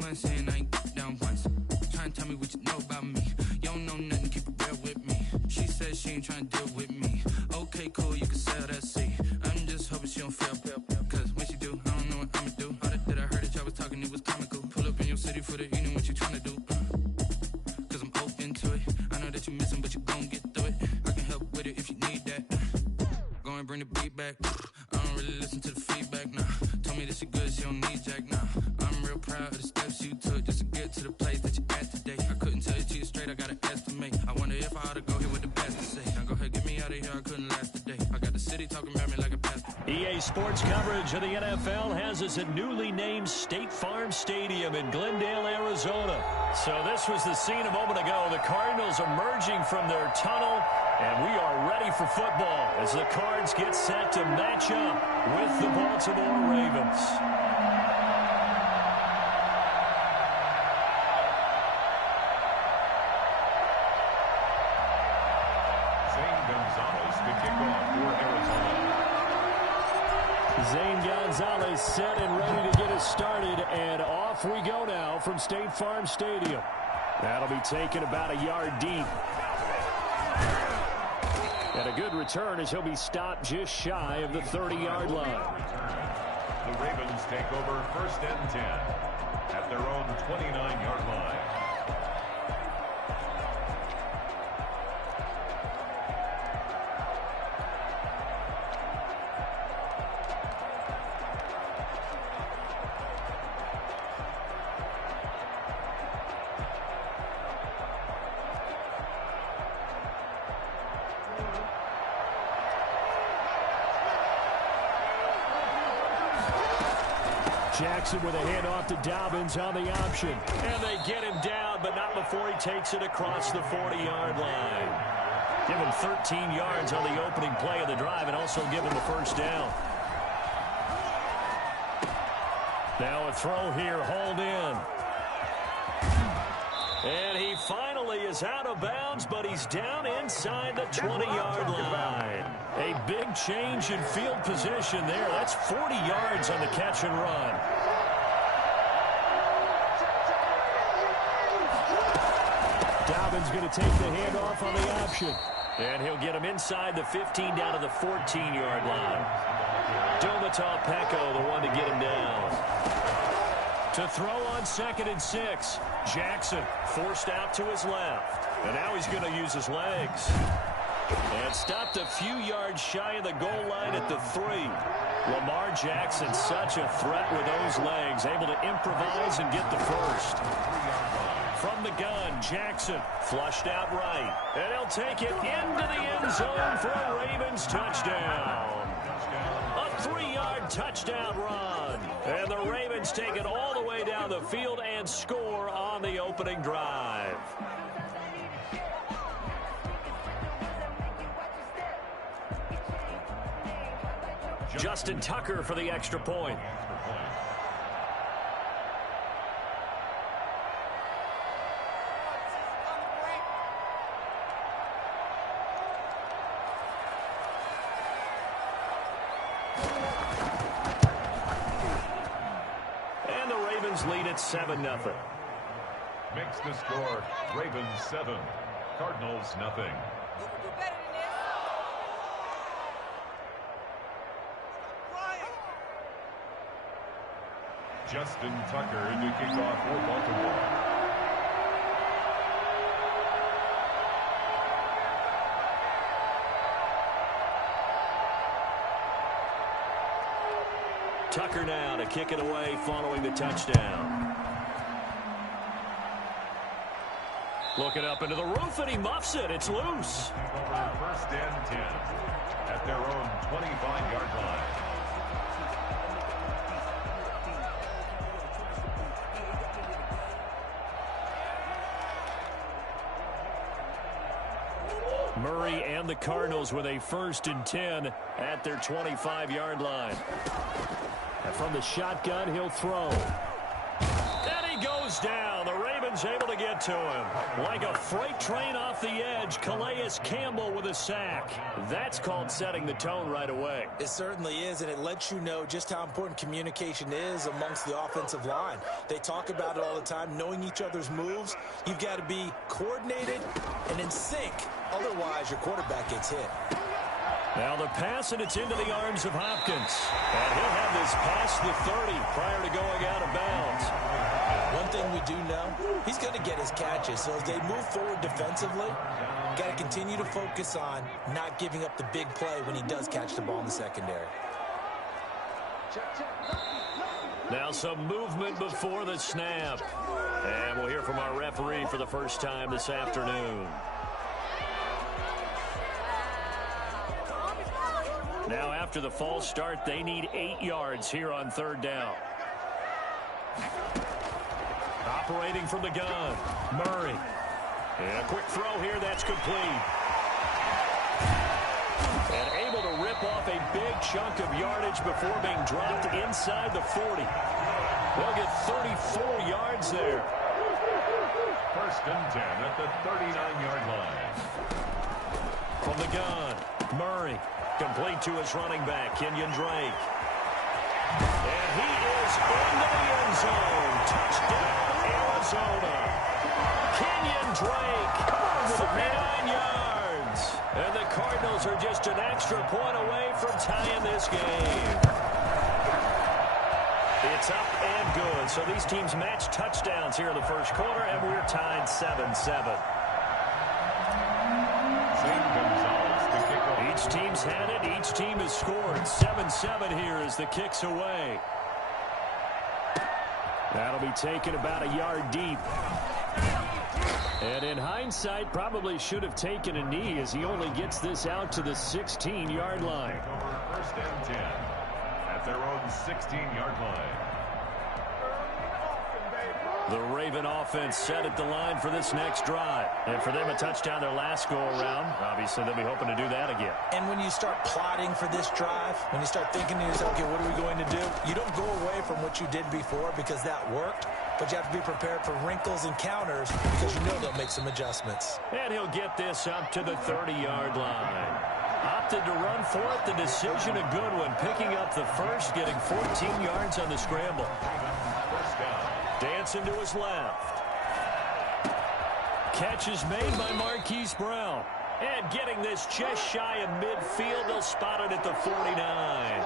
months in, I ain't down once. Trying to tell me what you know about me. You don't know nothing, keep it real with me. She said she ain't trying to deal with me. Okay, cool, you can sell that seat. I'm just hoping she don't fail. Cause when she do, I don't know what I'ma do. All that I heard that y'all was talking, it was comical. Pull up in your city for the evening, what you trying to do? Cause I'm open to it. I know that you missing, but you gon' get through it. I can help with it if you need that. Go and bring the beat back. I don't really listen to the feedback, nah. Told me that she good, she don't need Jack, nah. I'm real proud of the steps you took just to get to the place that you at today. I couldn't tell you to you straight, I gotta estimate. I wonder if I ought to go here with the best to say. Now go ahead, get me out of here, I couldn't last a day. I got the city talking about me like a pastor. EA Sports coverage of the NFL has us at newly named State Farm Stadium in Glendale, Arizona. So this was the scene a moment ago. The Cardinals emerging from their tunnel, and we are ready for football as the Cards get set to match up with the Baltimore Ravens. Zane Gonzalez set and ready to get us started, and off we go now from State Farm Stadium. That'll be taken about a yard deep. And a good return as he'll be stopped just shy of the 30-yard line. The Ravens take over 1st and 10 at their own 29-yard line. Jackson with a handoff to Dobbins on the option. And they get him down, but not before he takes it across the 40-yard line. Give him 13 yards on the opening play of the drive and also give him a first down. Now a throw here, hauled in. And he finally is out of bounds, but he's down inside the 20-yard line. A big change in field position there. That's 40 yards on the catch and run. Dobbins going to take the handoff on the option. And he'll get him inside the 15 down to the 14-yard line. Domata Peko, the one to get him down. To throw on 2nd and 6. Jackson forced out to his left. And now he's going to use his legs. And stopped a few yards shy of the goal line at the 3. Lamar Jackson, such a threat with those legs, able to improvise and get the first. From the gun, Jackson flushed out right. And he'll take it into the end zone for a Ravens touchdown. A 3-yard touchdown run. And the Ravens take it all the way down the field and score on the opening drive. Justin Tucker for the extra point. And the Ravens lead at 7-0. Makes the score Ravens 7, Cardinals nothing. Justin Tucker to kick off for Baltimore. Tucker now to kick it away following the touchdown. Looking up into the roof, and he muffs it. It's loose. Over 1st and 10 at their own 25-yard line. Murray and the Cardinals with a 1st and 10 at their 25-yard line. And from the shotgun, he'll throw. And he goes down. The Ravens Ravens able to get to him. Like a freight train off the edge, Calais Campbell with a sack. That's called setting the tone right away. It certainly is, and it lets you know just how important communication is amongst the offensive line. They talk about it all the time, knowing each other's moves. You've got to be coordinated and in sync. Otherwise, your quarterback gets hit. Now the pass, and it's into the arms of Hopkins. And he'll have this past the 30 prior to going out of bounds. One thing we do know, he's going to get his catches. So as they move forward defensively, got to continue to focus on not giving up the big play when he does catch the ball in the secondary. Now some movement before the snap. And we'll hear from our referee for the first time this afternoon. Now after the false start, they need 8 yards here on third down. Operating from the gun, Murray. And a quick throw here, that's complete. And able to rip off a big chunk of yardage before being dropped inside the 40. They'll get 34 yards there. First and 10 at the 39-yard line. From the gun, Murray. Complete to his running back, Kenyon Drake. And he is into the end zone. Touchdown, Arizona. Kenyon Drake, 39 yards. And the Cardinals are just an extra point away from tying this game. It's up and good. So these teams match touchdowns here in the first quarter, and we're tied 7-7. Each team's had it. Each team has scored. 7-7 here as the kick's away. That'll be taken about a yard deep. And in hindsight, probably should have taken a knee as he only gets this out to the 16-yard line. First and 10 at their own 16-yard line. The Raven offense set at the line for this next drive. And for them, a touchdown their last go-around. Obviously, they'll be hoping to do that again. And when you start plotting for this drive, when you start thinking to yourself, okay, what are we going to do? You don't go away from what you did before because that worked, but you have to be prepared for wrinkles and counters because you know they'll make some adjustments. And he'll get this up to the 30-yard line. Opted to run for it. The decision a good one. Picking up the first, getting 14 yards on the scramble. Dancing to his left. Catch is made by Marquise Brown. And getting this just shy of midfield, they'll spot it at the 49.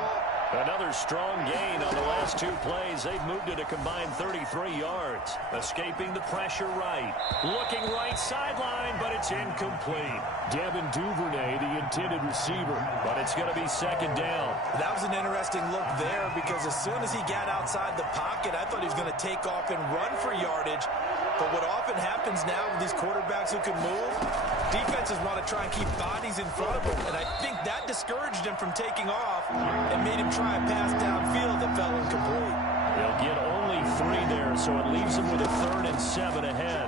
Another strong gain on the last 2 plays. They've moved it a combined 33 yards. Escaping the pressure right. Looking right sideline, but it's incomplete. Devin Duvernay, the intended receiver. But it's going to be second down. That was an interesting look there because as soon as he got outside the pocket, I thought he was going to take off and run for yardage. But what often happens now with these quarterbacks who can move, defenses want to try and keep bodies in front of them. And I think that discouraged him from taking off and made him try a pass downfield that fell incomplete. They'll get only 3 there, so it leaves them with a 3rd and 7 ahead.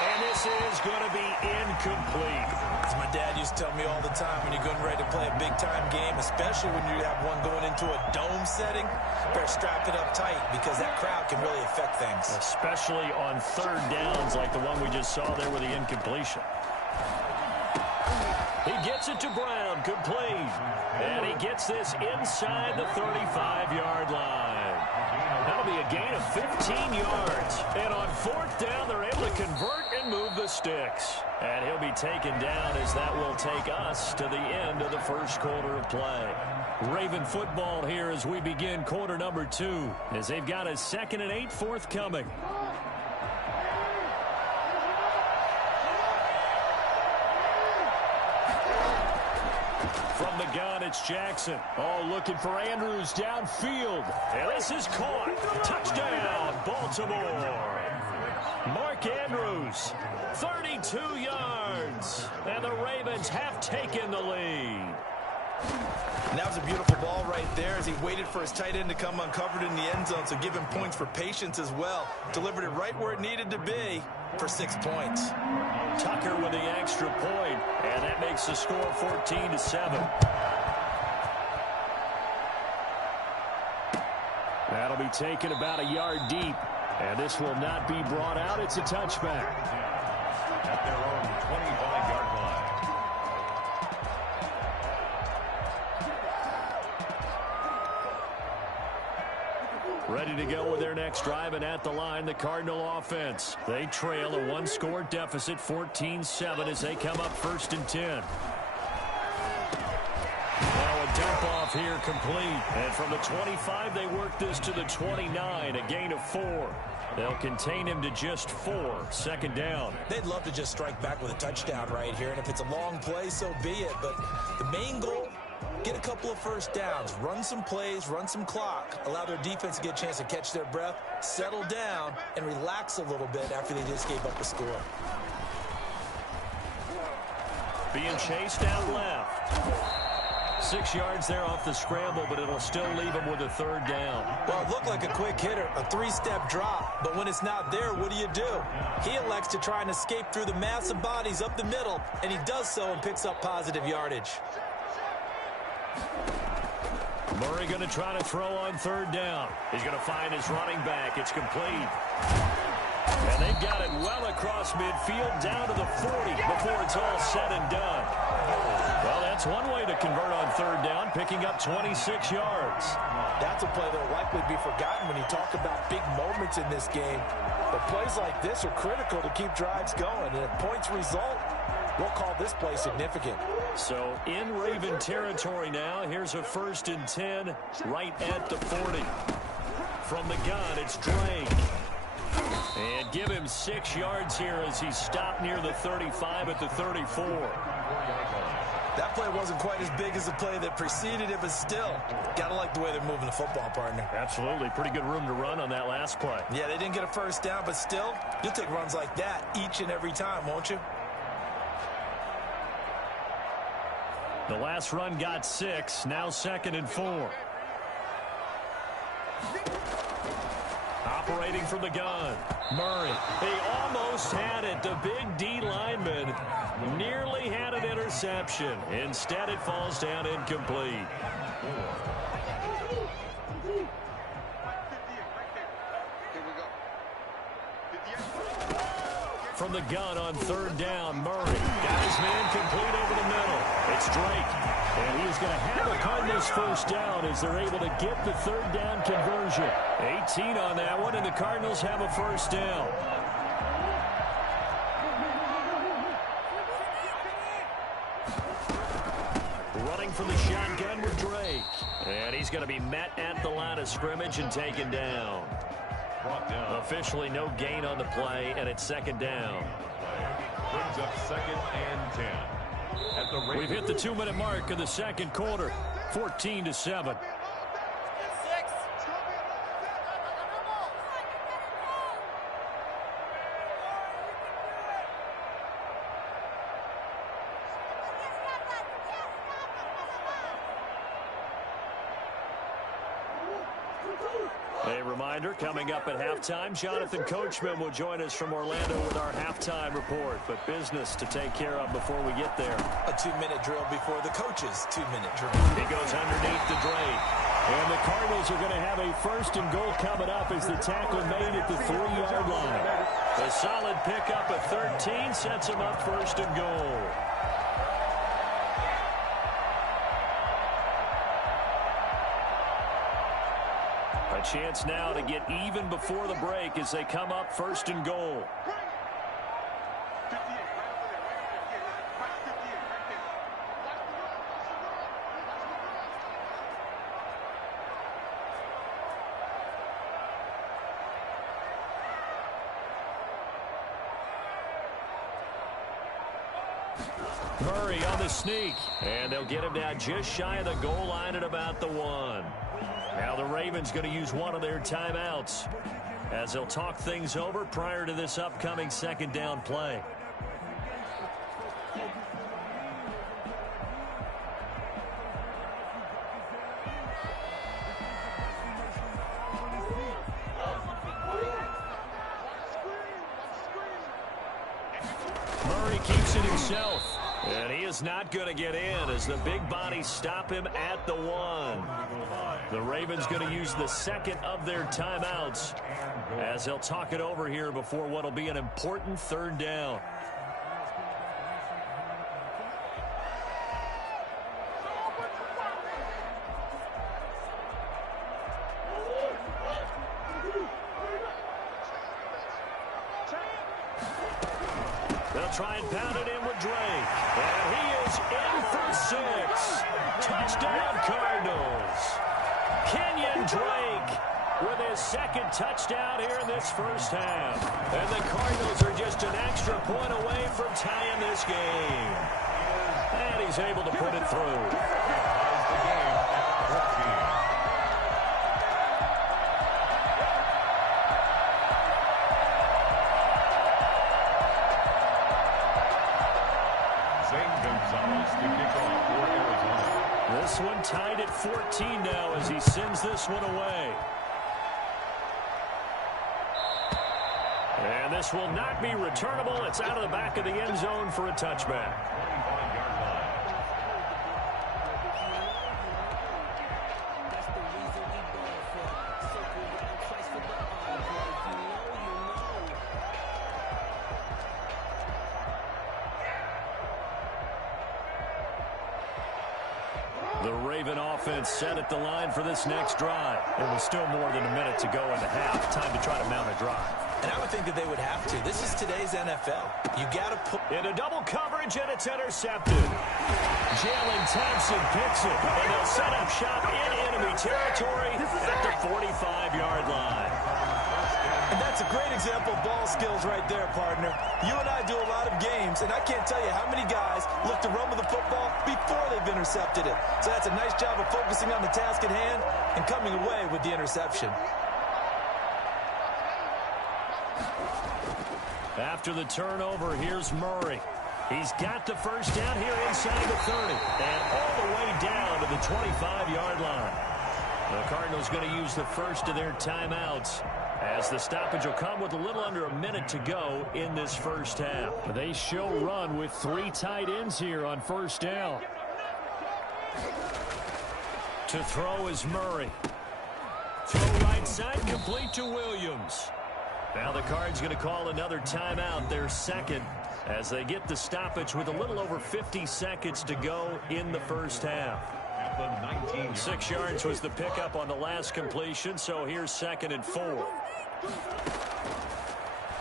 And this is going to be incomplete. As my dad used to tell me all the time, when you're getting ready to play a big-time game, especially when you have one going into a dome setting, better strap it up tight because that crowd can really affect things. Especially on 3rd downs like the one we just saw there with the incompletion. He gets it to Brown, complete. And he gets this inside the 35-yard line. That'll be a gain of 15 yards. And on 4th down, they're able to convert and move the sticks. And he'll be taken down as that will take us to the end of the first quarter of play. Raven football here as we begin quarter number 2, as they've got a 2nd and 8 forthcoming. From the gun, it's Jackson. Oh, looking for Andrews downfield. And this is caught. Touchdown, Baltimore. Mark Andrews, 32 yards. And the Ravens have taken the lead. And that was a beautiful ball right there as he waited for his tight end to come uncovered in the end zone, so give him points for patience as well. Delivered it right where it needed to be for 6 points. Tucker with the extra point, and that makes the score 14-7. That'll be taken about a yard deep. And this will not be brought out. It's a touchback. At their own 25-yard line. Ready to go with their next drive, and at the line, the Cardinal offense. They trail a one-score deficit, 14-7, as they come up 1st and 10. Now a dump off here complete. And from the 25, they work this to the 29, a gain of 4. They'll contain him to just 4, 2nd down. They'd love to just strike back with a touchdown right here, and if it's a long play, so be it. But the main goal, get a couple of first downs, run some plays, run some clock, allow their defense to get a chance to catch their breath, settle down, and relax a little bit after they just gave up a score. Being chased out left. 6 yards there off the scramble, but it'll still leave him with a 3rd down. Well, it looked like a quick hitter, a 3-step drop, but when it's not there, what do? He elects to try and escape through the mass of bodies up the middle, and he does so and picks up positive yardage. Murray going to try to throw on 3rd down. He's going to find his running back. It's complete. And they've got it well across midfield down to the 40 before it's all said and done. Well, that's one way to convert on 3rd down, picking up 26 yards. That's a play that will likely be forgotten when you talk about big moments in this game. But plays like this are critical to keep drives going. And if points result, we'll call this play significant. So in Raven territory now, here's a 1st and 10 right at the 40. From the gun, it's Drake. And give him 6 yards here as he's stopped near the 35 at the 34. That play wasn't quite as big as the play that preceded it, but still, got to like the way they're moving the football, partner. Absolutely. Pretty good room to run on that last play. Yeah, they didn't get a 1st down, but still, you'll take runs like that each and every time, won't you? The last run got 6, now 2nd and 4. Operating from the gun, Murray. He almost had it. The big D lineman nearly had an interception. Instead, it falls down incomplete. From the gun on 3rd down, Murray got his man complete over the middle. It's Drake, and he's going to have a Cardinals 1st down as they're able to get the 3rd down conversion. 18 on that one, and the Cardinals have a 1st down. Running from the shotgun with Drake, and he's going to be met at the line of scrimmage and taken down. Officially no gain on the play, and it's 2nd down. Brings up 2nd and 10. At the We've hit the 2-minute mark of the 2nd quarter, 14-7. A reminder, coming up at halftime, Jonathan Coachman will join us from Orlando with our halftime report. But business to take care of before we get there. A 2-minute drill before the coach's 2-minute drill. He goes underneath the Drake. And the Cardinals are going to have a 1st and goal coming up as the tackle made at the 3-yard line. A solid pickup at 13 sets him up 1st and goal. A chance now to get even before the break as they come up 1st and goal. Murray on the sneak, and they'll get him down just shy of the goal line at about the 1. Now the Ravens going to use one of their timeouts as they'll talk things over prior to this upcoming 2nd down play. Murray keeps it himself, and he is not going to get in as the big bodies stop him at the 1. The Ravens going to use the second of their timeouts as they'll talk it over here before what will be an important third down. They'll try and pound it in with Drake. And he is in for 6. Touchdown, Cardinals. Kenyon Drake with his second touchdown here in this first half. And the Cardinals are just an extra point away from tying this game. And he's able to put it through. This one tied at 14 now as he sends this one away. And this will not be returnable. It's out of the back of the end zone for a touchback. The Raven offense set at the line for this next drive. It was still more than a minute to go in the half. Time to try to mount a drive. And I would think that they would have to. This is today's NFL. You got to put in a double coverage, and it's intercepted. Jalen Thompson picks it, and they'll set up shop in enemy territory at the 45-yard line. And that's a great example of ball skills right there, partner. You and I do a lot of games, and I can't tell you how many guys look to run with the football before they've intercepted it. So that's a nice job of focusing on the task at hand and coming away with the interception. After the turnover, here's Murray. He's got the first down here inside the 30 and all the way down to the 25-yard line. The Cardinals going to use the first of their timeouts as the stoppage will come with a little under a minute to go in this first half. They show run with 3 tight ends here on first down. To throw is Murray. Throw right side, complete to Williams. Now the Cards going to call another timeout, their second, as they get the stoppage with a little over 50 seconds to go in the first half. 6 yards was the pickup on the last completion, so here's 2nd and 4.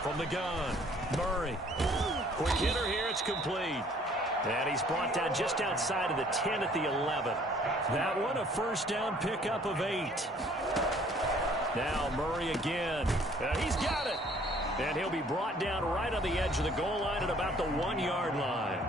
From the gun, Murray. Quick hitter here, it's complete. And he's brought down just outside of the 10 at the 11. That one a first down pickup of 8. Now Murray again. He's got it. And he'll be brought down right on the edge of the goal line at about the 1-yard line.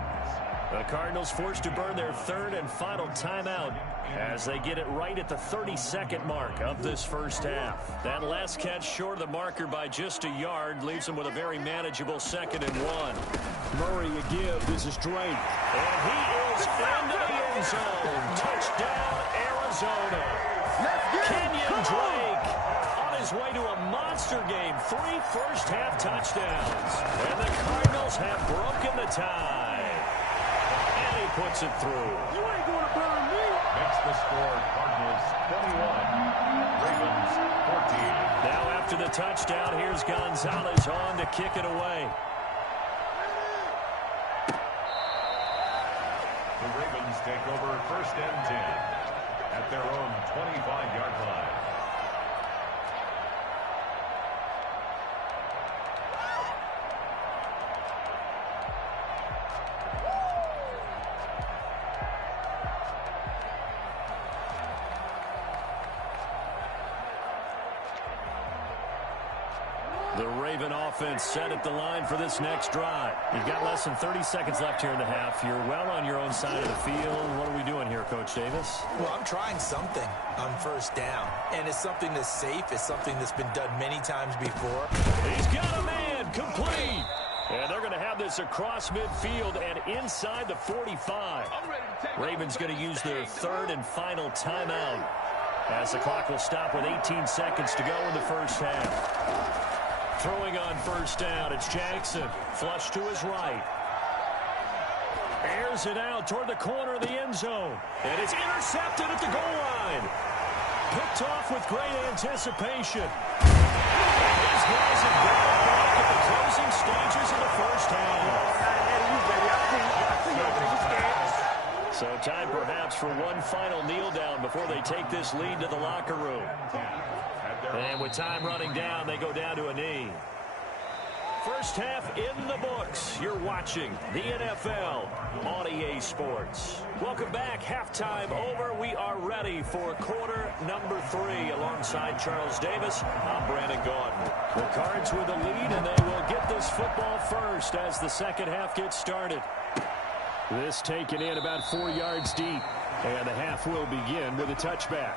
The Cardinals forced to burn their 3rd and final timeout as they get it right at the 32nd mark of this first half. That last catch short of the marker by just a yard leaves them with a very manageable 2nd and 1. Murray a give. This is Drake. And he is into the end zone. Touchdown, Arizona. Kenyon Drake on his way to a monster game. 3 first-half touchdowns. And the Cardinals have broken the tie. And he puts it through. You ain't going to burn me. Makes the score Cardinals 21, Ravens 14. Now after the touchdown, here's Gonzalez on to kick it away. The Ravens take over 1st and 10 at their own 25-yard line. The Raven offense set at the line for this next drive. You've got less than 30 seconds left here in the half. You're well on your own side of the field. What are we doing here, Coach Davis? Well, I'm trying something on first down. And it's something that's safe. It's something that's been done many times before. He's got a man, complete. And they're going to have this across midfield and inside the 45. Ravens going to use their 3rd and final timeout as the clock will stop with 18 seconds to go in the first half. Throwing on first down, it's Jackson. Flush to his right. Airs it out toward the corner of the end zone. And it's intercepted at the goal line. Picked off with great anticipation. And these guys have brought it back at the closing stages of the first half. So time perhaps for one final kneel down before they take this lead to the locker room. And with time running down, they go down to a knee. First half in the books. You're watching the NFL on EA Sports. Welcome back. Halftime over. We are ready for quarter number 3. Alongside Charles Davis, I'm Brandon Gaudin. The Cards with the lead, and they will get this football first as the second half gets started. This taken in about 4 yards deep. And the half will begin with a touchback.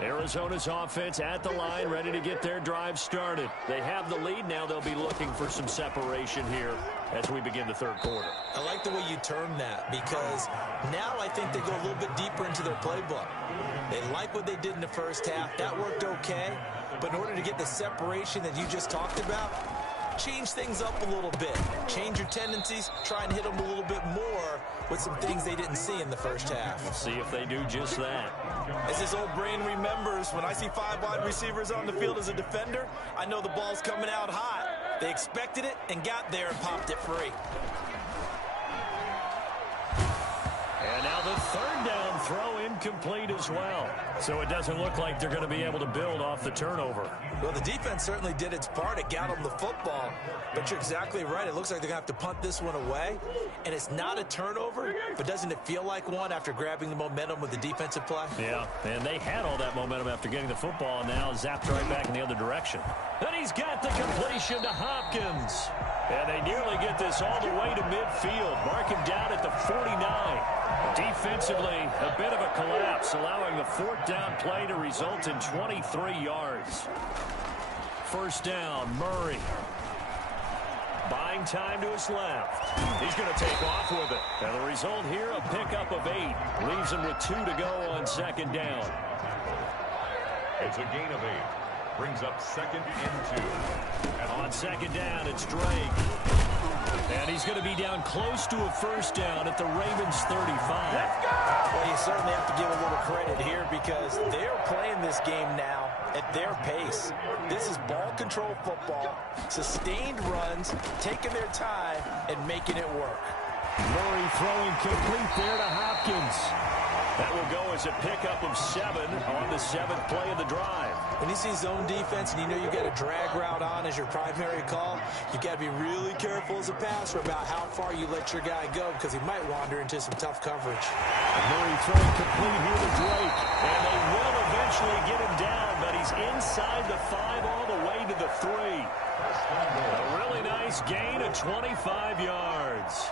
Arizona's offense at the line, ready to get their drive started. They have the lead. Now they'll be looking for some separation here as we begin the third quarter. I like the way you term that, because now I think they go a little bit deeper into their playbook. They like what they did in the first half. That worked okay. But in order to get the separation that you just talked about, change things up a little bit. Change your tendencies. Try and hit them a little bit more with some things they didn't see in the first half. We'll see if they do just that. As his old brain remembers, when I see 5 wide receivers on the field as a defender, I know the ball's coming out hot. They expected it and got there and popped it free. And now the third down throw incomplete as well. So it doesn't look like they're going to be able to build off the turnover. Well, the defense certainly did its part. It got them the football. But you're exactly right. It looks like they're going to have to punt this one away. And it's not a turnover, but doesn't it feel like one after grabbing the momentum with the defensive play? Yeah, and they had all that momentum after getting the football, and now zapped right back in the other direction. And he's got the completion to Hopkins. And they nearly get this all the way to midfield. Mark him down at the 49. Defensively, a bit of a collapse, allowing the fourth down play to result in 23 yards. First down, Murray. Buying time to his left. He's going to take off with it. And the result here, a pickup of 8. Leaves him with 2 to go on second down. It's a gain of 8. Brings up second and 2. And on second down, it's Drake. And he's going to be down close to a first down at the Ravens 35. Well, you certainly have to give a little credit here, because they're playing this game now at their pace. This is ball control football, sustained runs, taking their time, and making it work. Murray throwing complete there to Hopkins. That will go as a pickup of 7 on the 7th play of the drive. When you see zone defense and you know you've got a drag route on as your primary call, you've got to be really careful as a passer about how far you let your guy go, because he might wander into some tough coverage. Murray throwing complete here to Drake. And they will eventually get him down, but he's inside the 5 all the way to the 3. A really nice gain of 25 yards.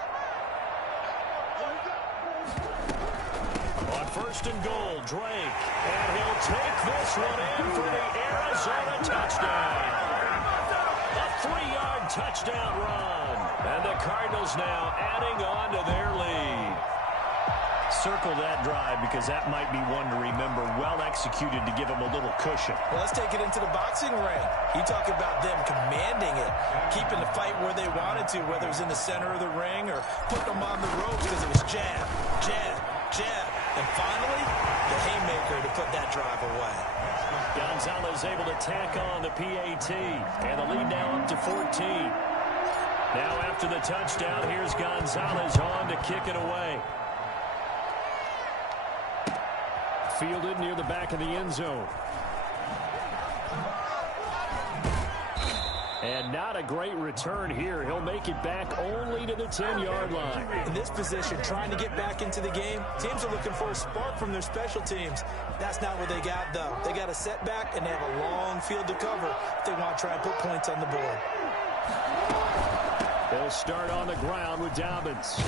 On first and goal, Drake. And he'll take this one in for the Arizona touchdown. A 3-yard touchdown run. And the Cardinals now adding on to their lead. Circle that drive, because that might be one to remember. Well executed to give them a little cushion. Well, let's take it into the boxing ring. You talk about them commanding it, keeping the fight where they wanted to, whether it was in the center of the ring or putting them on the ropes, because it was jab, jab, jab. And finally, the haymaker to put that drive away. Gonzalez able to tack on the PAT. And the lead now up to 14. Now after the touchdown, here's Gonzalez on to kick it away. Fielded near the back of the end zone. And not a great return here. He'll make it back only to the 10-yard line. In this position, trying to get back into the game, teams are looking for a spark from their special teams. That's not what they got, though. They got a setback, and they have a long field to cover if they want to try and put points on the board. They'll start on the ground with Dobbins.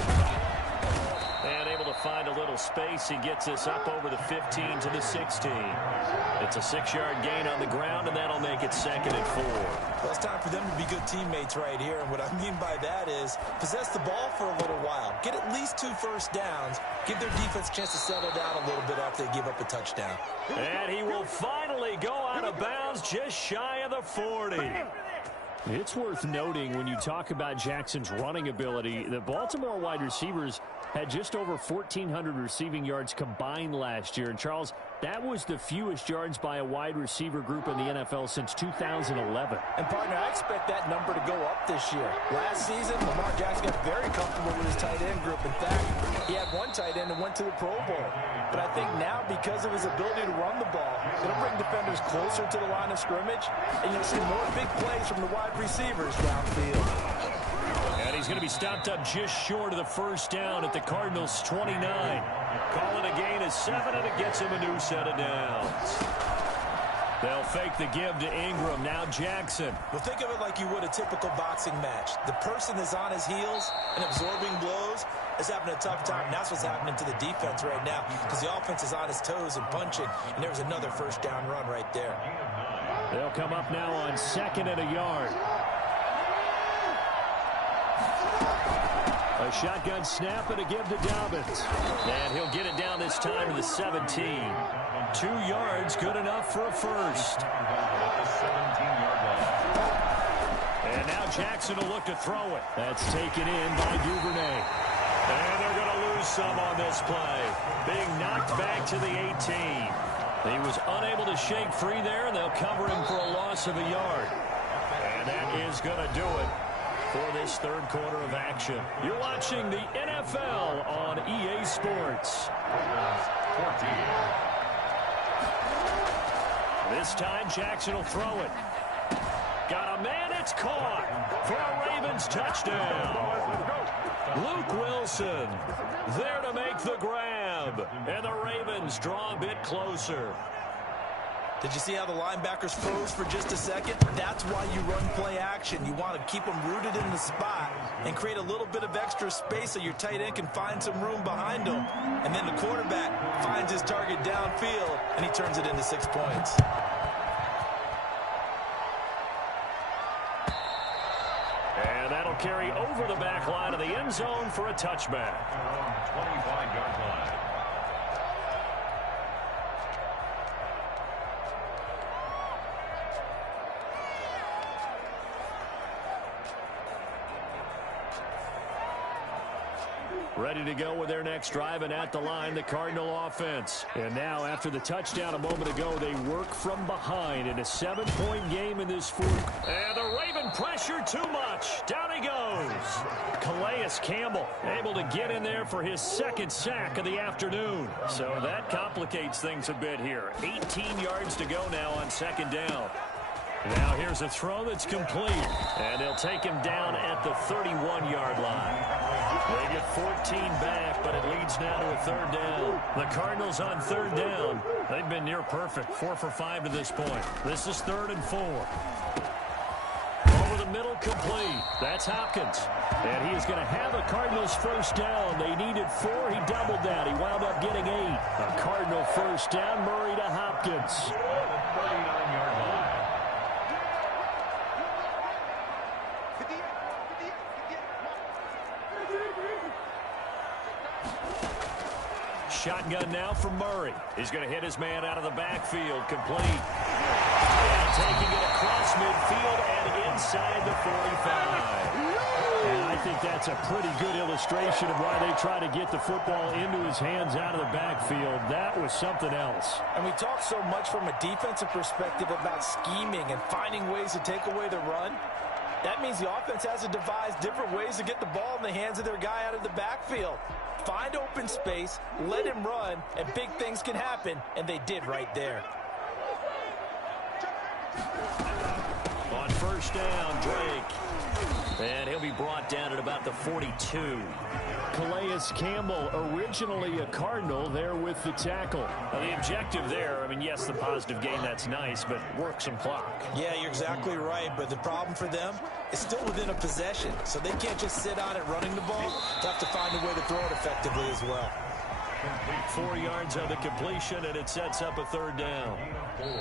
And able to find a little space. He gets this up over the 15 to the 16. It's a 6-yard gain on the ground, and that'll make it 2nd and 4. Well, it's time for them to be good teammates right here. And what I mean by that is possess the ball for a little while. Get at least 2 first downs. Give their defense a chance to settle down a little bit after they give up a touchdown. And he will finally go out of bounds just shy of the 40. It's worth noting when you talk about Jackson's running ability, the Baltimore wide receivers had just over 1,400 receiving yards combined last year. And, Charles, that was the fewest yards by a wide receiver group in the NFL since 2011. And, partner, I expect that number to go up this year. Last season, Lamar Jackson got very comfortable with his tight end group. In fact, he had one tight end that went to the Pro Bowl. But I think now, because of his ability to run the ball, it'll bring defenders closer to the line of scrimmage, and you'll see more big plays from the wide receivers downfield. And he's going to be stopped up just short of the first down at the Cardinals' 29. Call it a gain of 7, and it gets him a new set of downs. They'll fake the give to Ingram. Now Jackson. Well, think of it like you would a typical boxing match. The person that's on his heels and absorbing blows is having a tough time. And that's what's happening to the defense right now because the offense is on his toes and punching, and there's another first down run right there. They'll come up now on 2nd and a yard. A shotgun snap and a give to Dobbins. And he'll get it down this time to the 17. 2 yards, good enough for a first. And now Jackson will look to throw it. That's taken in by Duvernay. And they're going to lose some on this play. Being knocked back to the 18. He was unable to shake free there, and they'll cover him for a loss of a yard. And that is going to do it for this third quarter of action. You're watching the NFL on EA Sports. This time, Jackson will throw it. Got a man, it's caught for a Ravens touchdown. Luke Wilson there to make the grab, and the Ravens draw a bit closer. Did you see how the linebackers froze for just a second? That's why you run play action. You want to keep them rooted in the spot and create a little bit of extra space so your tight end can find some room behind him. And then the quarterback finds his target downfield, and he turns it into 6 points. And that'll carry over the back line of the end zone for a touchback. 25-yard line. Ready to go with their next drive, and at the line, the Cardinal offense. And now, after the touchdown a moment ago, they work from behind in a 7-point game in this fourth. And the Raven pressure too much. Down he goes. Calais Campbell able to get in there for his 2nd sack of the afternoon. So that complicates things a bit here. 18 yards to go now on 2nd down. Now here's a throw that's complete. And they'll take him down at the 31-yard line. They get 14 back, but it leads now to a 3rd down. The Cardinals on 3rd down. They've been near perfect, 4 for 5 to this point. This is 3rd and 4. Over the middle, complete. That's Hopkins. And he is going to have a Cardinals first down. They needed 4. He doubled that. He wound up getting 8. A Cardinal first down. Murray to Hopkins. 39-yard line. Shotgun now from Murray. He's going to hit his man out of the backfield. Complete. And taking it across midfield and inside the 45. And I think that's a pretty good illustration of why they try to get the football into his hands out of the backfield. That was something else. And we talk so much from a defensive perspective about scheming and finding ways to take away the run. That means the offense has to devise different ways to get the ball in the hands of their guy out of the backfield. Find open space, let him run, and big things can happen, and they did right there. On first down, Drake. And he'll be brought down at about the 42. Calais Campbell, originally a Cardinal, there with the tackle. Well, the objective there, I mean, yes, the positive gain, that's nice, but work some clock. Yeah, you're exactly right, but the problem for them is still within a possession, so they can't just sit on it running the ball. They have to find a way to throw it effectively as well. 4 yards on the completion, and it sets up a third down.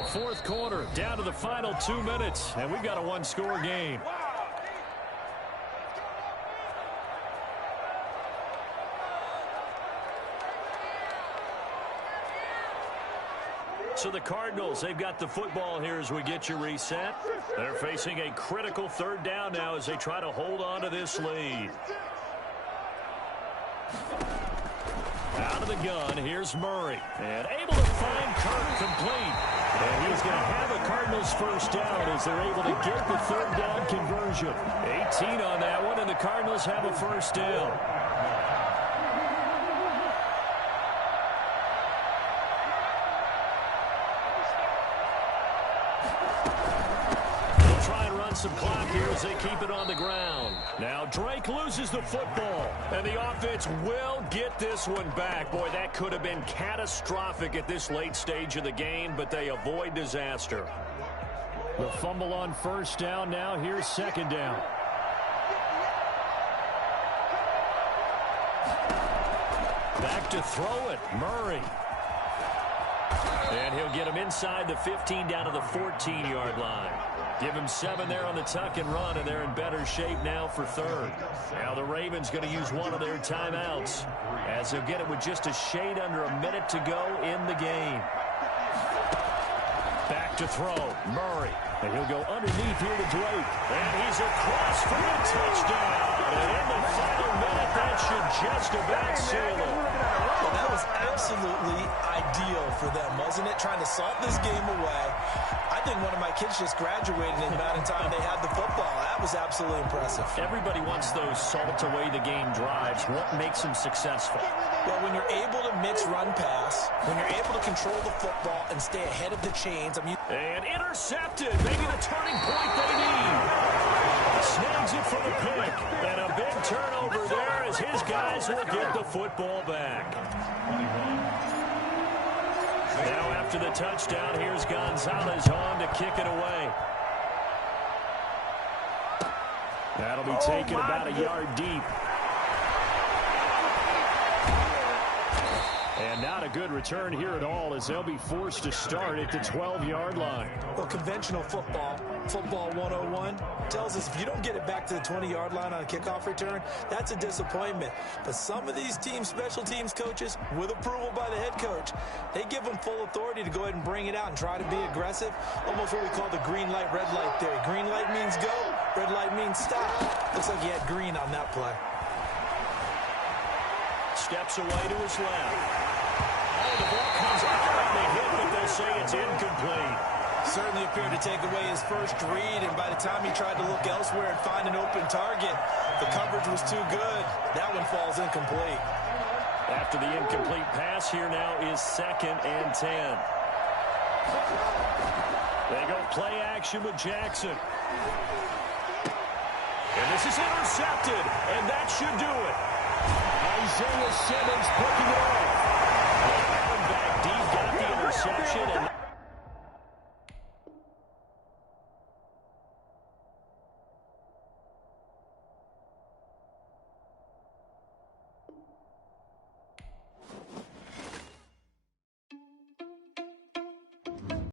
Fourth quarter, down to the final 2 minutes, and we've got a one-score game. So the Cardinals, they've got the football here as we get you reset. They're facing a critical third down now as they try to hold on to this lead. Out of the gun, here's Murray. And able to find Kirk complete. And he's going to have a Cardinals first down as they're able to get the third down conversion. 18 on that one, and the Cardinals have a first down. Some clock here as they keep it on the ground. Now Drake loses the football, and the offense will get this one back. Boy, that could have been catastrophic at this late stage of the game, but they avoid disaster. The fumble on first down. Now here's second down. Back to throw it, Murray. And he'll get him inside the 15 down to the 14-yard line. Give him 7 there on the tuck and run, and they're in better shape now for third. Now the Ravens going to use one of their timeouts as they'll get it with just a shade under a minute to go in the game. Back to throw, Murray. And he'll go underneath here to Drake. And he's across for a touchdown. And in the final minute, that should just about seal it. Well, that was absolutely ideal for them, wasn't it? Trying to salt this game away. I think one of my kids just graduated in the amount of time they had the football. That was absolutely impressive. Everybody wants those salt away the game drives. What makes them successful? Well, when you're able to mix run-pass, when you're able to control the football and stay ahead of the chains. And intercepted, maybe the turning point they need. Snags it for the pick. And a big turnover there as his guys will get the football back. Now after the touchdown, here's Gonzalez on to kick it away. That'll be taken about a yard deep. And not a good return here at all as they'll be forced to start at the 12-yard line. Well, conventional football 101, tells us if you don't get it back to the 20-yard line on a kickoff return, that's a disappointment. But some of these team special teams coaches, with approval by the head coach, they give them full authority to go ahead and bring it out and try to be aggressive. Almost what we call the green light, red light theory. Green light means go, red light means stop. Looks like he had green on that play. Steps away to his left. Oh, the ball comes out on the hit, but they'll say it's incomplete. Certainly appeared to take away his first read, and by the time he tried to look elsewhere and find an open target, the coverage was too good. That one falls incomplete. After the incomplete pass, here now is 2nd and 10. They go play action with Jackson. And this is intercepted, and that should do it. Isaiah Simmons picking it off. Back deep, got the interception, and